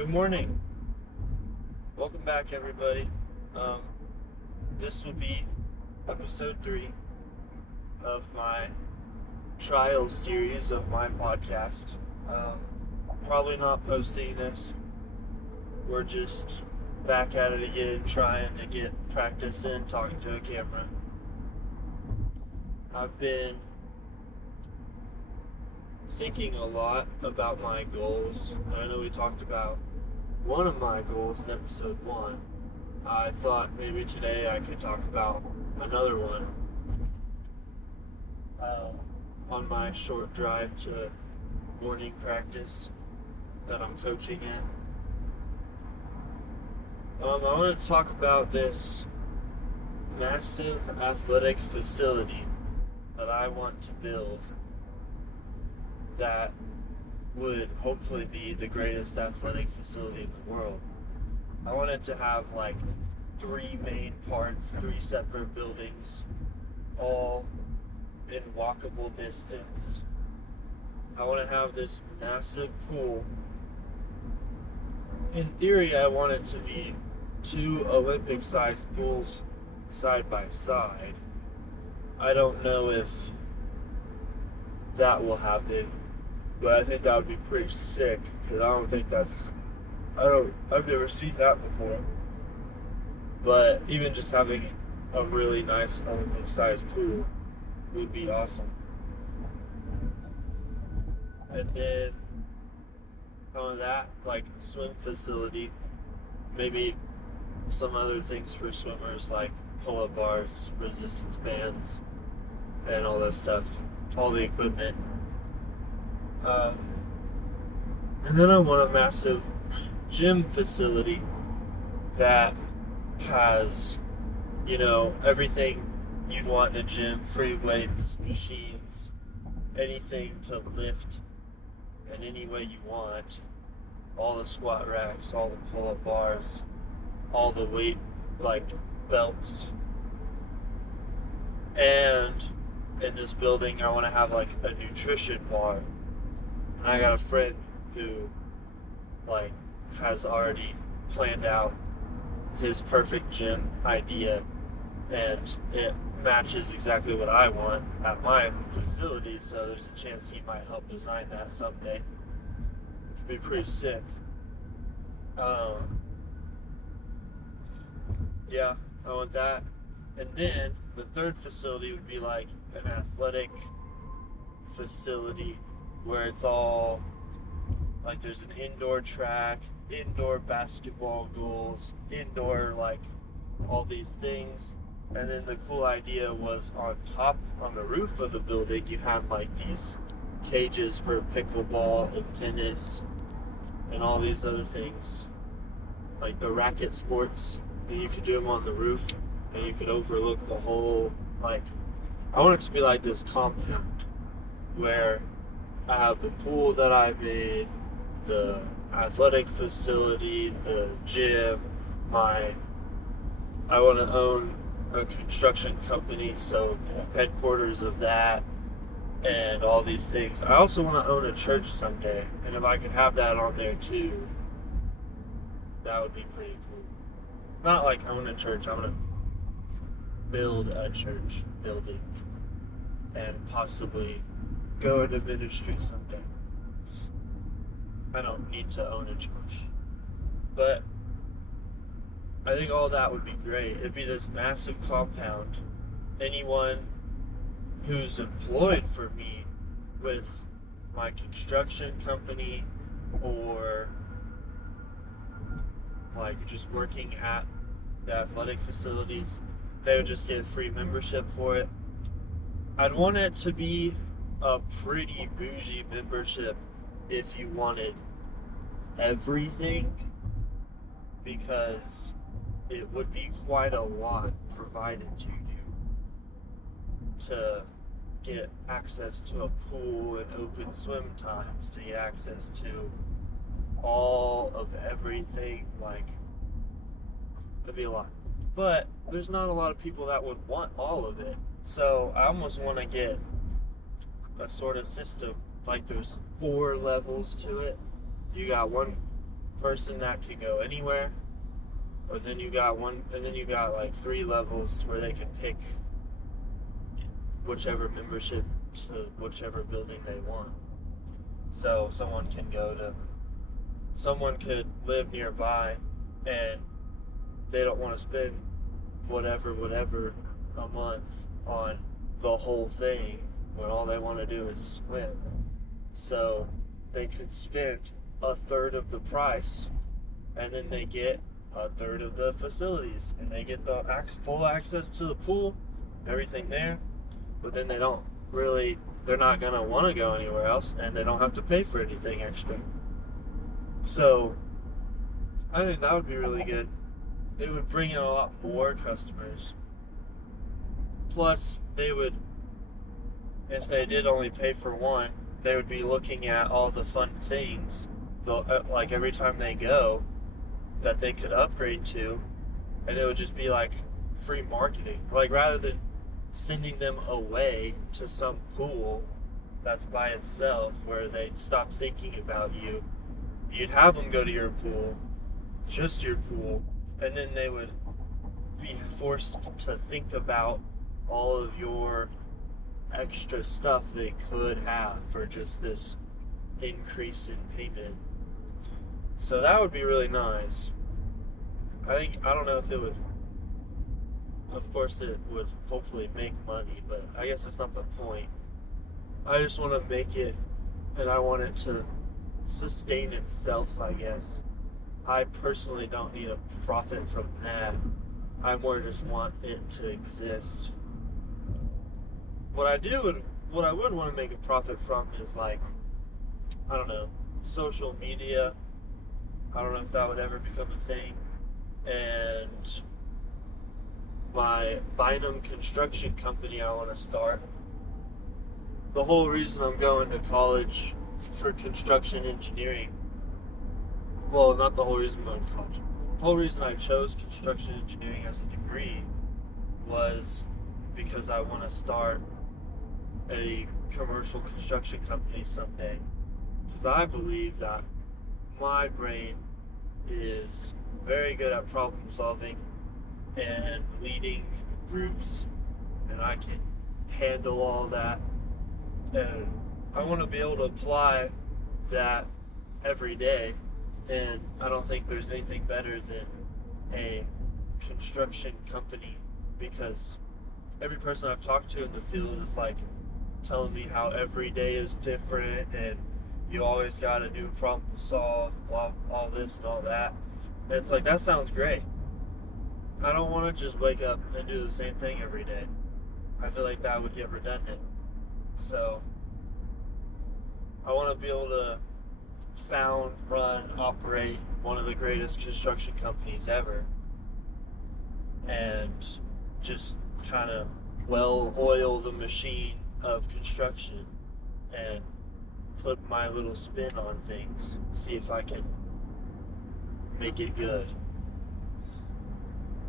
Good morning. Welcome back, everybody. Um, this will be episode 3 of my trial series of my podcast. Probably not posting this. We're just back at it again, trying to get practice in talking to a camera. I've been thinking a lot about my goals. I know we talked about one of my goals in episode 1. I thought maybe today I could talk about another one on my short drive to morning practice that I'm coaching in. I wanted to talk about this massive athletic facility that I want to build that would hopefully be the greatest athletic facility in the world. I want it to have like 3 main parts, 3 separate buildings, all in walkable distance. I want to have this massive pool. In theory, I want it to be 2 Olympic-sized pools side by side. I don't know if that will happen, but I think that would be pretty sick, because I've never seen that before. But even just having a really nice Olympic-sized pool would be awesome. And then on that, like swim facility, maybe some other things for swimmers like pull-up bars, resistance bands, and all that stuff, all the equipment. And then I want a massive gym facility that has, everything you'd want in a gym: free weights, machines, anything to lift in any way you want, all the squat racks, all the pull-up bars, all the weight, like belts. And in this building, I want to have like a nutrition bar. And I got a friend who has already planned out his perfect gym idea, and it matches exactly what I want at my facility, so there's a chance he might help design that someday, which would be pretty sick. Yeah, I want that. And then the third facility would be like an athletic facility where it's all like there's an indoor track, indoor basketball goals, indoor all these things. And then the cool idea was on the roof of the building, you have like these cages for pickleball and tennis and all these other things, like the racket sports, and you could do them on the roof, and you could overlook the whole, I want it to be like this compound where I have the pool that I made, the athletic facility, the gym, I want to own a construction company, so the headquarters of that, and all these things. I also want to own a church someday, and if I could have that on there too, that would be pretty cool. Not like own a church, I want to build a church building and possibly go into ministry someday. I don't need to own a church, but I think all that would be great. It'd be this massive compound. Anyone who's employed for me with my construction company, or just working at the athletic facilities, they would just get free membership for it. I'd want it to be a pretty bougie membership if you wanted everything, because it would be quite a lot provided to you to get access to a pool and open swim times, to get access to all of everything. It'd be a lot. But there's not a lot of people that would want all of it. So I almost want to get a sort of system. Like there's 4 levels to it. You got one person that can go anywhere, or then you got one, and then you got like 3 levels where they can pick whichever membership to whichever building they want. So someone could live nearby and they don't want to spend whatever a month on the whole thing when all they want to do is swim. So they could spend a third of the price, and then they get a third of the facilities, and they get the full access to the pool, everything there, but then they're not going to want to go anywhere else, and they don't have to pay for anything extra. So I think that would be really good. It would bring in a lot more customers. Plus, if they did only pay for one, they would be looking at all the fun things, like every time they go, that they could upgrade to, and it would just be like free marketing. Like, rather than sending them away to some pool that's by itself where they'd stop thinking about you, you'd have them go to your pool, just your pool, and then they would be forced to think about all of your extra stuff they could have for just this increase in payment. So that would be really nice. I don't know if it would, of course it would hopefully make money, but I guess that's not the point. I just want to make it, and I want it to sustain itself, I guess. I personally don't need a profit from that. I more just want it to exist. What I would want to make a profit from is, like, I don't know, social media. I don't know if that would ever become a thing. And my PBynum construction company I want to start. The whole reason I'm going to college for construction engineering, well, not the whole reason I'm going to college. The whole reason I chose construction engineering as a degree was because I want to start a commercial construction company someday. Because I believe that my brain is very good at problem solving and leading groups, and I can handle all that. And I want to be able to apply that every day. And I don't think there's anything better than a construction company, because every person I've talked to in the field is like telling me how every day is different and you always got a new problem to solve, blah, all this and all that. And it's like, that sounds great. I don't want to just wake up and do the same thing every day. I feel like that would get redundant. So I want to be able to found, run, operate one of the greatest construction companies ever, and just kind of oil the machine of construction and put my little spin on things, see if I can make it good.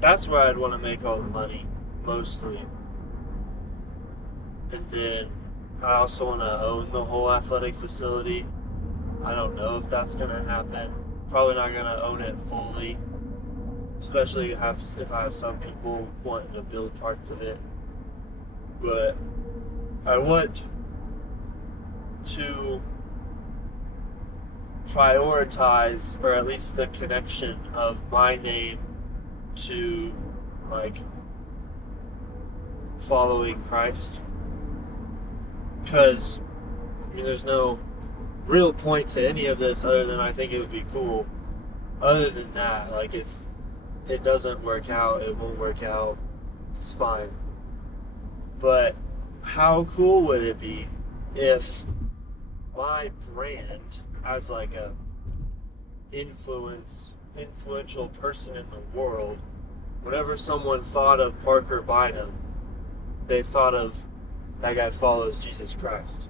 That's where I'd want to make all the money, mostly. And then I also want to own the whole athletic facility. I don't know if that's going to happen. Probably not going to own it fully, especially if I have some people wanting to build parts of it. But I want to prioritize, or at least the connection of my name to, like, following Christ. Because, I mean, there's no real point to any of this other than I think it would be cool. Other than that, like, if it doesn't work out, it won't work out. It's fine. But how cool would it be if my brand, as like a influential person in the world, whenever someone thought of Parker Bynum, they thought of that guy follows Jesus Christ.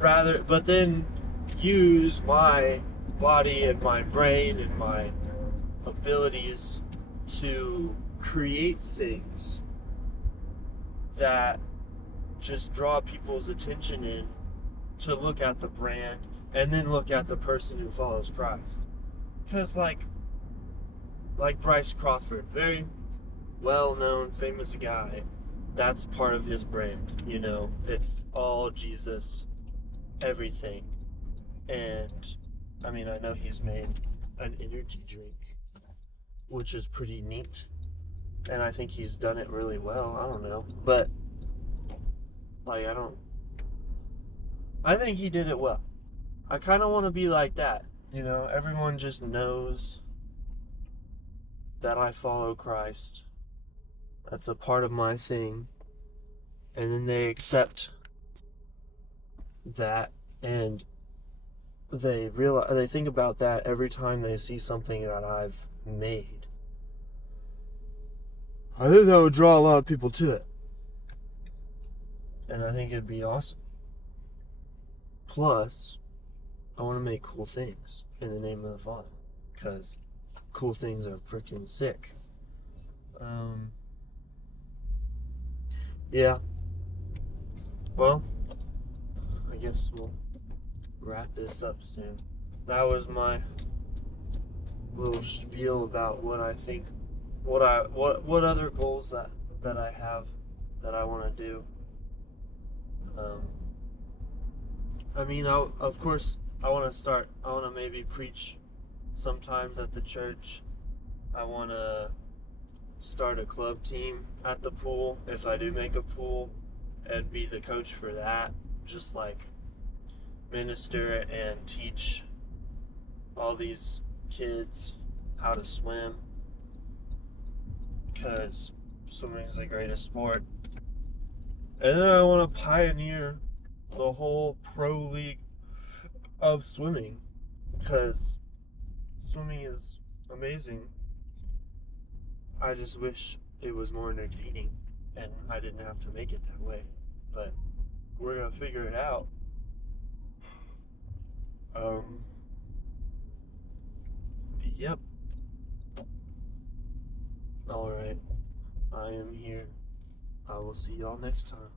But then use my body and my brain and my abilities to create things that just draw people's attention in to look at the brand and then look at the person who follows Christ. Because like Bryce Crawford, very well-known, famous guy, that's part of his brand, it's all Jesus, everything. And I mean, I know he's made an energy drink, which is pretty neat, and I think he's done it really well. I don't know, but like I think he did it well. I kind of want to be like that, everyone just knows that I follow Christ. That's a part of my thing, and then they accept that, and they think about that every time they see something that I've made. I think that would draw a lot of people to it, and I think it'd be awesome. Plus, I want to make cool things in the name of the Father, because cool things are freaking sick. Yeah. Well, I guess we'll wrap this up soon. That was my little spiel about what I think, what other goals that I have that I want to do. I mean, of course, I want to maybe preach sometimes at the church. I want to start a club team at the pool, if I do make a pool, and be the coach for that. Just like minister and teach all these kids how to swim, because swimming is the greatest sport. And then I want to pioneer the whole pro league of swimming, because swimming is amazing. I just wish it was more entertaining and I didn't have to make it that way, but we're gonna figure it out. Yep. Alright, I am here. I will see y'all next time.